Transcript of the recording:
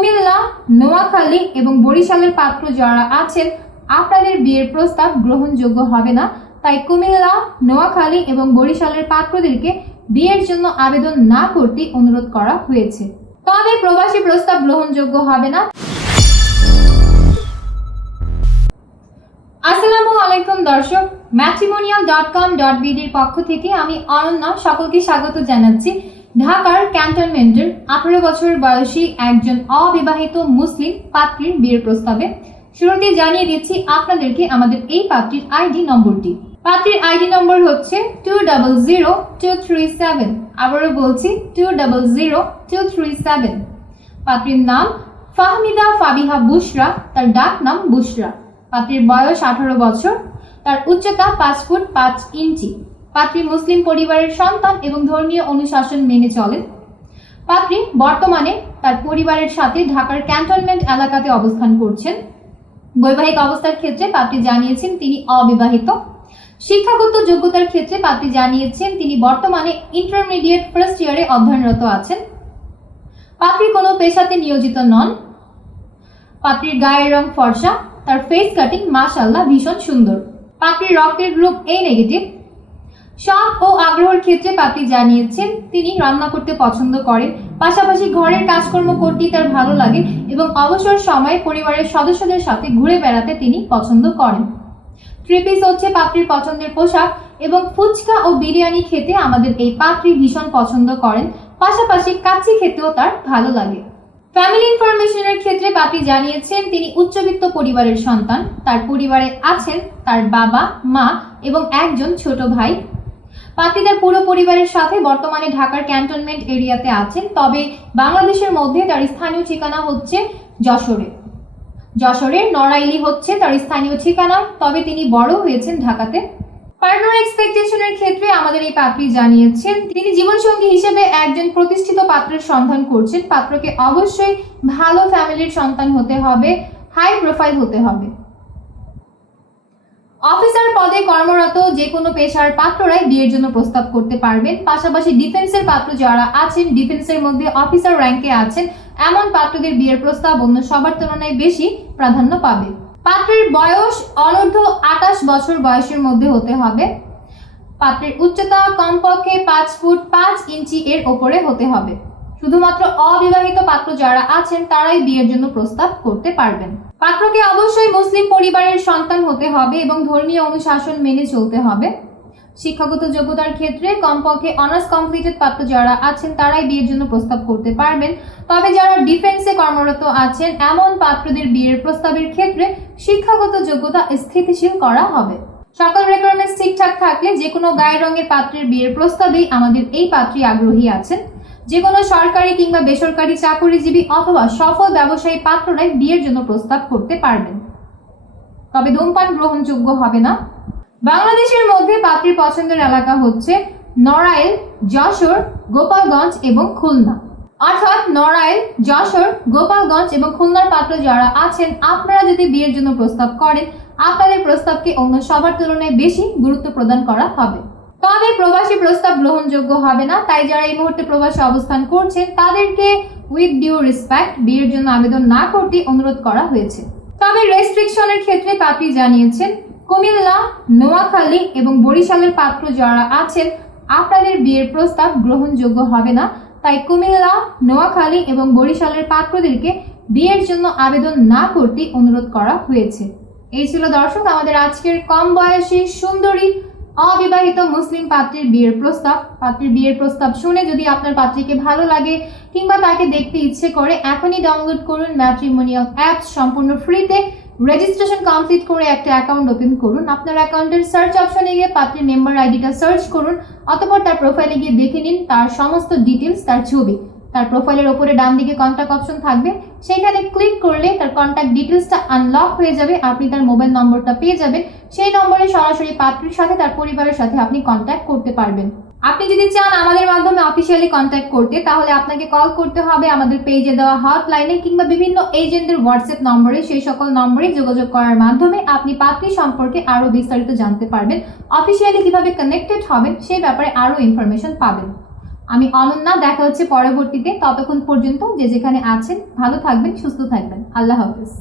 কুমিল্লা, নোয়াখালী এবং বরিশালের পাত্র যারা আছেন, আপনাদের বিয়ের প্রস্তাব গ্রহণযোগ্য হবে না। তাই কুমিল্লা, নোয়াখালী এবং বরিশালের পাত্রদেরকে বিয়ের জন্য আবেদন না করতে অনুরোধ করা হয়েছে। তবে প্রবাসী প্রস্তাব গ্রহণযোগ্য হবে না। আসসালামু আলাইকুম দর্শক ম্যাট্রিমোনিয়াল ডট কম ডট বিডির পক্ষ থেকে আমি অনন্যা সকলকে স্বাগত জানাচ্ছি। ঢাকার ক্যান্টনমেন্টের আঠারো বছর বয়সী একজন অবিবাহিত মুসলিম পাত্রীর বিয়ের প্রস্তাবে শুরুতে জানিয়ে দিচ্ছি আপনাদেরকে আমাদের এই পাত্রীর আইডি নম্বরটি। পাত্রীর আইডি নম্বর হচ্ছে two double zero two three seven আবারও বলছি two double zero two three seven পাত্রীর নাম ফাহমিদা ফাবিহা বুশরা, তার ডাক নাম বুশরা। পাত্রীর বয়স আঠারো বছর, তার উচ্চতা পাঁচ ফুট পাঁচ ইঞ্চি। পাত্রী মুসলিম পরিবারের সন্তান এবং ধর্মীয় অনুশাসন মেনে চলেন পাত্রী বর্তমানে তার পরিবারের সাথে ঢাকার ক্যান্টনমেন্ট এলাকাতে অবস্থান করছেন। বৈবাহিক অবস্থার ক্ষেত্রে পাত্রী জানিয়েছেন তিনি অবিবাহিত। শিক্ষাগত যোগ্যতার ক্ষেত্রে পাত্রী জানিয়েছেন তিনি বর্তমানে ইন্টারমিডিয়েট ফার্স্ট ইয়ারে অধ্যয়নরত আছেন। পাত্রী কোনো পেশাতে নিয়োজিত নন। পাত্রীর গায়ের রং ফর্সা, তার ফেস কাটিং মাশাল্লাহ ভীষণ সুন্দর। পাত্রীর রক্তের গ্রুপ এ নেগেটিভ শখ ও আগ্রহের ক্ষেত্রে পাত্রী জানিয়েছেন। তিনি রান্না করতে পছন্দ করেন। পাশাপাশি ঘরের কাজকর্ম করতেই তার ভালো লাগে এবং অবসর সময়ে পরিবারের সদস্যদের সাথে ঘুরে বেড়াতে তিনি পছন্দ করেন। থ্রি পিস হচ্ছে পাপড়ির পছন্দের পোশাক এবং ফুচকা ও বিরিয়ানি খেতে আমাদের এই পাত্রী ভীষণ পছন্দ করেন। পাশাপাশি কাচ্চি খেতেও তার ভালো লাগে। ফ্যামিলি ইনফরমেশনের ক্ষেত্রে পাত্রী জানিয়েছেন, তিনি উচ্চবিত্ত পরিবারের সন্তান। তার পরিবারে আছেন তার বাবা, মা এবং একজন ছোট ভাই। পাত্রী তার পুরো পরিবারের সাথে বর্তমানে ঢাকার ক্যান্টনমেন্ট এরিয়াতে আছেন, তবে বাংলাদেশের মধ্যে তার স্থানীয় ঠিকানা হচ্ছে যশোরে। যশোরের নড়াইলি হচ্ছে তার স্থানীয় ঠিকানা, তবে তিনি বড় হয়েছেন ঢাকাতে। পার্টনার এক্সপেকটেশনের ক্ষেত্রে আমাদের এই পাত্রী জানিয়েছেন, তিনি জীবনসঙ্গী হিসেবে একজন প্রতিষ্ঠিত পাত্রের সন্ধান করছেন। পাত্রকে অবশ্যই ভালো ফ্যামিলির সন্তান হতে হবে, হাই প্রোফাইল হতে হবে। অফিসার পদে কর্মরত যে কোনো পেশার পাত্ররাই বিয়ের জন্য প্রস্তাব করতে পারবেন। পাশাপাশি ডিফেন্সের পাত্র যারা আছেন, ডিফেন্সের মধ্যে অফিসার র্যাঙ্কে আছেন, এমন পাত্রদের বিয়ের প্রস্তাব অন্য সবার তুলনায় বেশি প্রাধান্য পাবে। পাত্রের বয়স অনূর্ধ্ব আঠাশ বছর বয়সের মধ্যে হতে হবে। পাত্রের উচ্চতা কমপক্ষে পাঁচ ফুট পাঁচ ইঞ্চি এর ওপরে হতে হবে। শুধুমাত্র অবিবাহিত পাত্র যারা আছেন, তারাই বিয়ের জন্য প্রস্তাব করতে পারবেন। পাত্রকে অবশ্যই মুসলিম পরিবারের সন্তান হতে হবে এবং ধর্মীয় অনুশাসন মেনে চলতে হবে। শিক্ষাগত যোগ্যতার ক্ষেত্রে কমপক্ষে অনার্স কমপ্লিটেড পাত্র যারা আছেন, তারাই বিয়ের জন্য প্রস্তাব করতে পারবেন। তবে যারা ডিফেন্সে কর্মরত আছেন, এমন পাত্রদের বিয়ের প্রস্তাবের ক্ষেত্রে শিক্ষাগত যোগ্যতা স্থিতিশীল করা হবে। সকল রেকোয়ারমেন্টস ঠিকঠাক থাকলে যে কোনো গায়ের রঙের পাত্রের বিয়ের প্রস্তাবেই আমাদের এই পাত্রী আগ্রহী আছেন। যে কোনো সরকারি কিংবা বেসরকারি চাকরিজীবী অথবা সফল ব্যবসায়ী পাত্ররাই বিয়ের জন্য প্রস্তাব করতে পারবেন। তবে ধূমপান গ্রহণযোগ্য হবে না। বাংলাদেশের মধ্যে পাত্রীর পছন্দের এলাকা হচ্ছে নড়াইল, যশোর, গোপালগঞ্জ এবং খুলনা। অর্থাৎ নড়াইল, যশোর, গোপালগঞ্জ এবং খুলনার পাত্র যারা আছেন, আপনারা যদি বিয়ের জন্য প্রস্তাব করেন, আপনাদের প্রস্তাবকে অন্য সবার তুলনায় বেশি গুরুত্ব প্রদান করা হবে। তবে প্রবাসী প্রস্তাব গ্রহণযোগ্য হবে না। তাই যারা এই মুহূর্তে প্রবাসে অবস্থান করছেন, তাদেরকে উইথ ডিউ রেসপেক্ট বিয়ের জন্য আবেদন না করতে অনুরোধ করা হয়েছে। তবে রেস্ট্রিকশনের ক্ষেত্রে পাত্রী জানিয়েছেন, কুমিল্লা, নোয়াখালী এবং বরিশালের পাত্র যারা আছেন, আপনাদের বিয়ের প্রস্তাব গ্রহণযোগ্য হবে না। তাই কুমিল্লা, নোয়াখালী এবং বরিশালের পাত্রদেরকে বিয়ের জন্য আবেদন না করতে অনুরোধ করা হয়েছে। এই ছিল দর্শক, আমাদের আজকের কম বয়সী সুন্দরী অবিবাহিত মুসলিম পাত্রের বিয়ের প্রস্তাব। পাত্রের বিয়ের প্রস্তাব শুনে যদি আপনার পাত্রীকে ভালো লাগে কিংবা তাকে দেখতে ইচ্ছে করে, এখনই ডাউনলোড করুন ম্যাট্রিমোনিয়াল অ্যাপস সম্পূর্ণ ফ্রিতে রেজিস্ট্রেশন কমপ্লিট করে একটা অ্যাকাউন্ট ওপেন করুন। আপনার অ্যাকাউন্টের সার্চ অপশনে গিয়ে পাত্রের মেম্বার আইডিটা সার্চ করুন, অতপর তার প্রোফাইলে গিয়ে দেখে নিন তার সমস্ত ডিটেলস তার ছবি। তার প্রোফাইলের ওপরে ডান দিকে কন্ট্যাক্ট অপশন থাকবে। সেখানে ক্লিক করলে তার কন্ট্যাক্ট ডিটেলসটা আনলক হয়ে যাবে, আপনি তার মোবাইল নম্বরটা পেয়ে যাবেন। সেই নম্বরে সরাসরি পাত্রীর সাথে, তার পরিবারের সাথে আপনি কন্ট্যাক্ট করতে পারবেন। আপনি যদি চান আমাদের মাধ্যমে অফিসিয়ালি কন্ট্যাক্ট করতে, তাহলে আপনাকে কল করতে হবে আমাদের পেজে দেওয়া হটলাইনে কিংবা বিভিন্ন এজেন্টের হোয়াটসঅ্যাপ নম্বরে সেই সকল নম্বরে যোগাযোগ করার মাধ্যমে আপনি পাত্রী সম্পর্কে আরও বিস্তারিত জানতে পারবেন। অফিসিয়ালি কীভাবে কানেক্টেড হবেন সেই ব্যাপারে আরও ইনফরমেশন পাবেন। আমি অনন্যা দেখা হচ্ছে পরবর্তীতে, ততক্ষণ পর্যন্ত যে যেখানে আছেন, ভালো থাকবেন, সুস্থ থাকবেন। আল্লাহ হাফিজ।